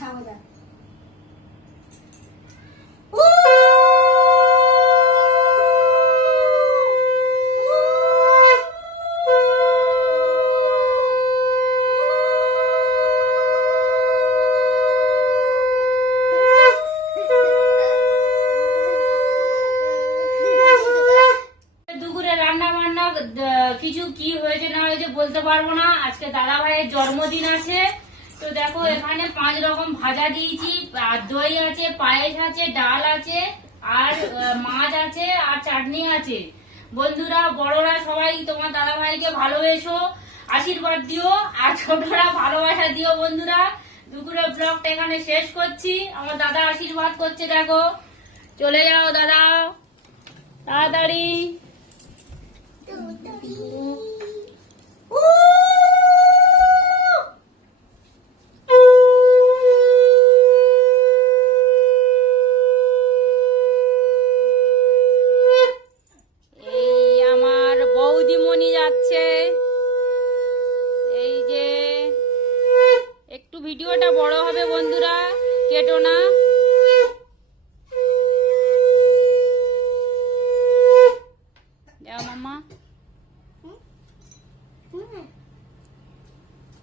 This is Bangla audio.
সাবধান। কিছু কি হয়েছে না হয়েছে বলতে পারবো না। আজকে দাদা ভাইয়ের জন্মদিন আছে, তো দেখো এখানে 5 রকম ভাজা দিয়েছি, আর দই আছে, পায়েস আছে, ডাল আছে, আর মাছ আছে, আর চাটনি আছে। বন্ধুরা বড়রা সবাই তোমার দাদা ভাইকে ভালোবেসো, আশীর্বাদ দিও, আর ছোটরা ভালোবাসা দিও। বন্ধুরা দুপুরের ব্লগটা এখানে শেষ করছি। আমার দাদা আশীর্বাদ করছে, দেখো চলে যাও দাদা তাড়াতাড়ি। এই যে একটু ভিডিওটা বড় হবে বন্ধুরা, কেটো না।